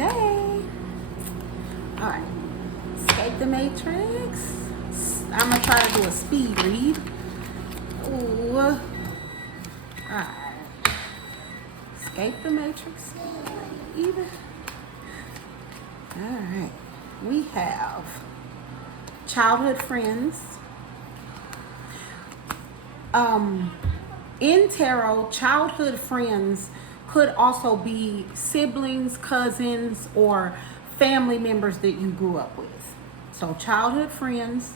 Hey. All right. Escape the Matrix. I'm going to try to do a speed read. Ooh. All right. Escape the Matrix. Even. All right. We have childhood friends. In tarot, childhood friends could also be siblings, cousins, or family members that you grew up with. So childhood friends,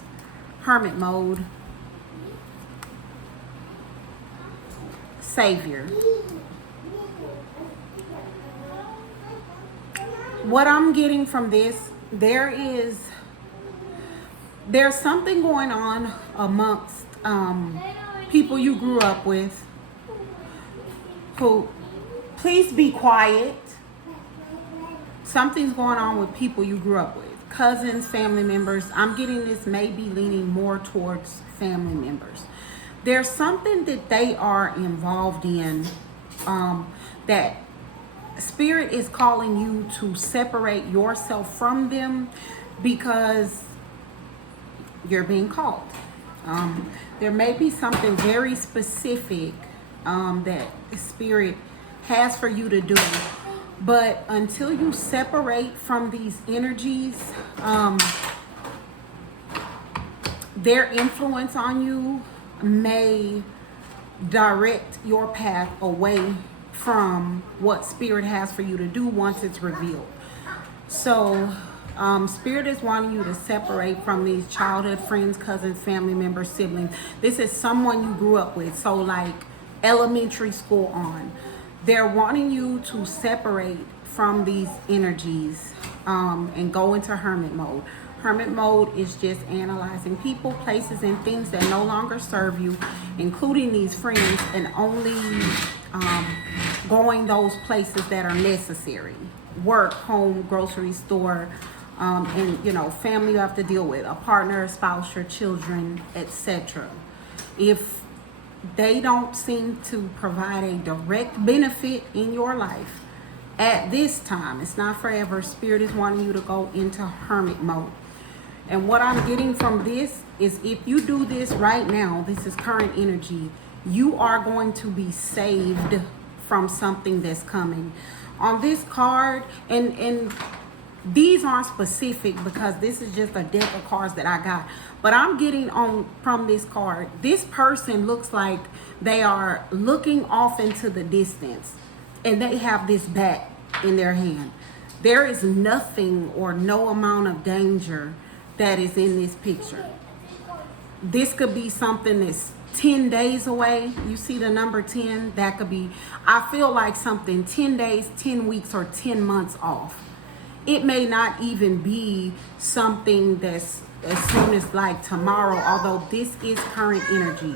hermit mode, savior. What I'm getting from this, there's something going on amongst people you grew up with who, please be quiet. Something's going on with people you grew up with. Cousins, family members. I'm getting this maybe leaning more towards family members. There's something that they are involved in that Spirit is calling you to separate yourself from them because you're being called. There may be something very specific that Spirit has for you to do. But until you separate from these energies, their influence on you may direct your path away from what Spirit has for you to do once it's revealed. So Spirit is wanting you to separate from these childhood friends, cousins, family members, siblings. This is someone you grew up with. So like elementary school on. They're wanting you to separate from these energies and go into hermit mode. Hermit mode is just analyzing people, places, and things that no longer serve you, including these friends, and only going those places that are necessary. Work, home, grocery store, and family you have to deal with, a partner, a spouse, your children, etc. If they don't seem to provide a direct benefit in your life at this time, it's not forever. Spirit is wanting you to go into hermit mode. And what I'm getting from this is if you do this right now, this is current energy, you are going to be saved from something that's coming. On this card, and these aren't specific because this is just a deck of cards that I got. But I'm getting on from this card, this person looks like they are looking off into the distance and they have this bat in their hand. There is nothing or no amount of danger that is in this picture. This could be something that's 10 days away. You see the number 10? That could be, I feel like something 10 days, 10 weeks, or 10 months off. It may not even be something that's as soon as like tomorrow, although this is current energy.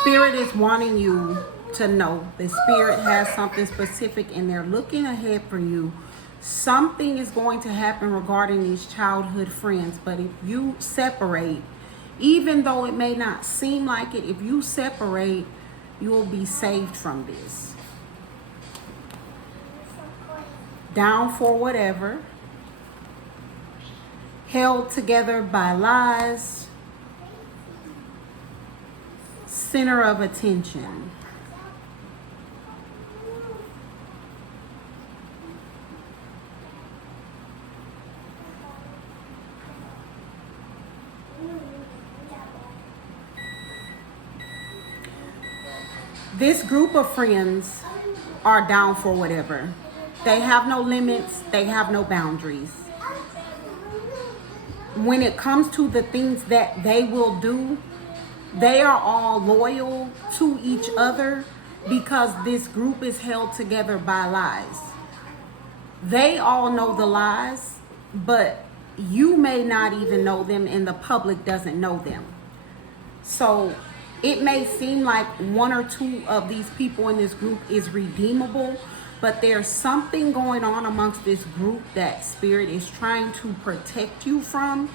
Spirit is wanting you to know that Spirit has something specific and they're looking ahead for you. Something is going to happen regarding these childhood friends, but if you separate, even though it may not seem like it, if you separate, you will be saved from this. Down for whatever, held together by lies, center of attention. This group of friends are down for whatever. They have no limits. They have no boundaries. When it comes to the things that they will do, they are all loyal to each other because this group is held together by lies. They all know the lies, but you may not even know them and the public doesn't know them. So it may seem like one or two of these people in this group is redeemable, but there's something going on amongst this group that Spirit is trying to protect you from,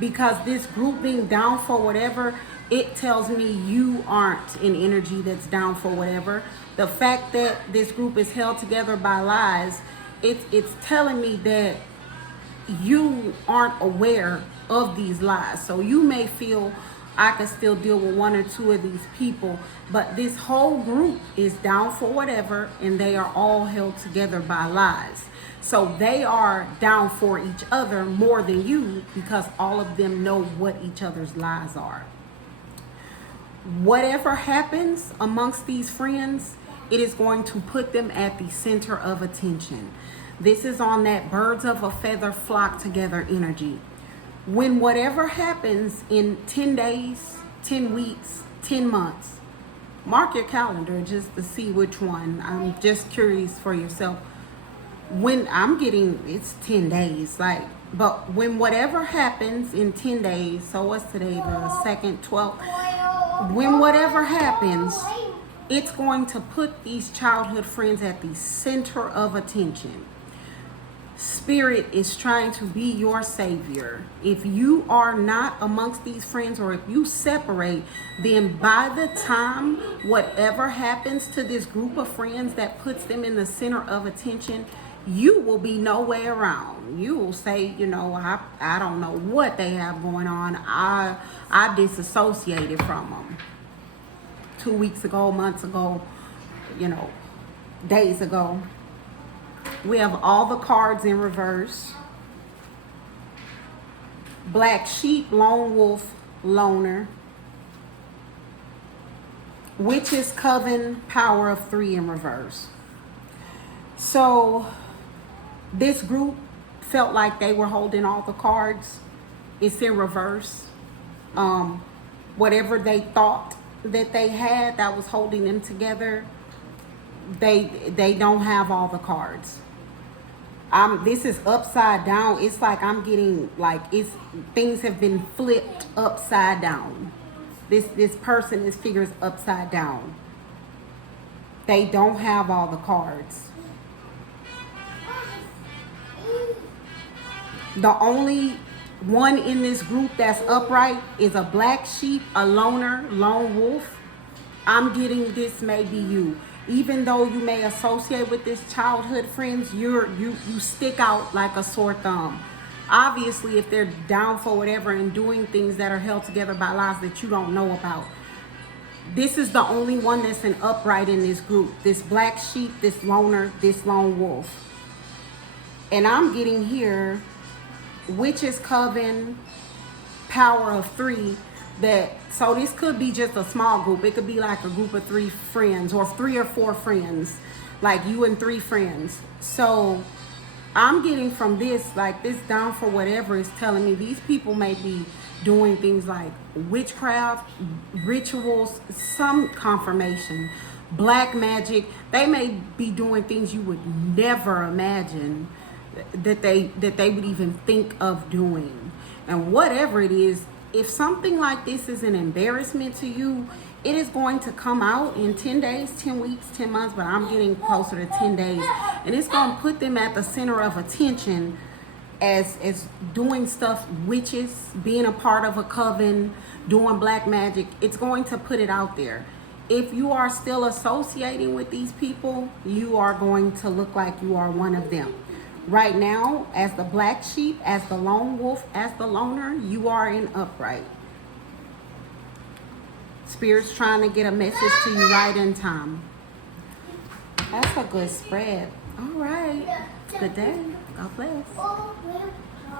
because this group being down for whatever, it tells me you aren't an energy that's down for whatever. The fact that this group is held together by lies, it's telling me that you aren't aware of these lies. So you may feel I can still deal with one or two of these people, but this whole group is down for whatever, and they are all held together by lies. So they are down for each other more than you, because all of them know what each other's lies are. Whatever happens amongst these friends, it is going to put them at the center of attention. This is on that birds of a feather flock together energy. When whatever happens in 10 days, 10 weeks, 10 months, mark your calendar just to see which one. I'm just curious for yourself. When I'm getting, it's 10 days, like, but when whatever happens in 10 days, so what's today, the 2nd, 12th, when whatever happens, it's going to put these childhood friends at the center of attention. Spirit is trying to be your savior. If you are not amongst these friends, or if you separate, then by the time whatever happens to this group of friends that puts them in the center of attention, you will be no way around. You will say, you know, I don't know what they have going on. I disassociated from them 2 weeks ago, months ago, you know, days ago. We have all the cards in reverse. Black sheep, lone wolf, loner. Witch's coven, power of 3 in reverse. So this group felt like they were holding all the cards. It's in reverse. Whatever they thought that they had that was holding them together, they don't have all the cards. This is upside down. It's like I'm getting, like, it's things have been flipped upside down. This person, this figure is upside down. They don't have all the cards. The only one in this group that's upright is a black sheep, a loner, lone wolf. I'm getting this may be you. Even though you may associate with this childhood friends, you stick out like a sore thumb. Obviously, if they're down for whatever and doing things that are held together by lies that you don't know about, this is the only one that's an upright in this group. This black sheep, this loner, this lone wolf. And I'm getting here, witch's coven, power of 3. So this could be just a small group. It could be like a group of 3 friends, or 3 or 4 friends, like you and 3 friends. So I'm getting from this, like, this down for whatever is telling me these people may be doing things like witchcraft, rituals, some confirmation, black magic. They may be doing things you would never imagine that they would even think of doing. And whatever it is, if something like this is an embarrassment to you, it is going to come out in 10 days, 10 weeks, 10 months, but I'm getting closer to 10 days. And it's going to put them at the center of attention as doing stuff, witches, being a part of a coven, doing black magic. It's going to put it out there. If you are still associating with these people, you are going to look like you are one of them. Right now, as the black sheep, as the lone wolf, as the loner, you are in upright. Spirit's trying to get a message to you right in time. That's a good spread. All right. Good day. God bless.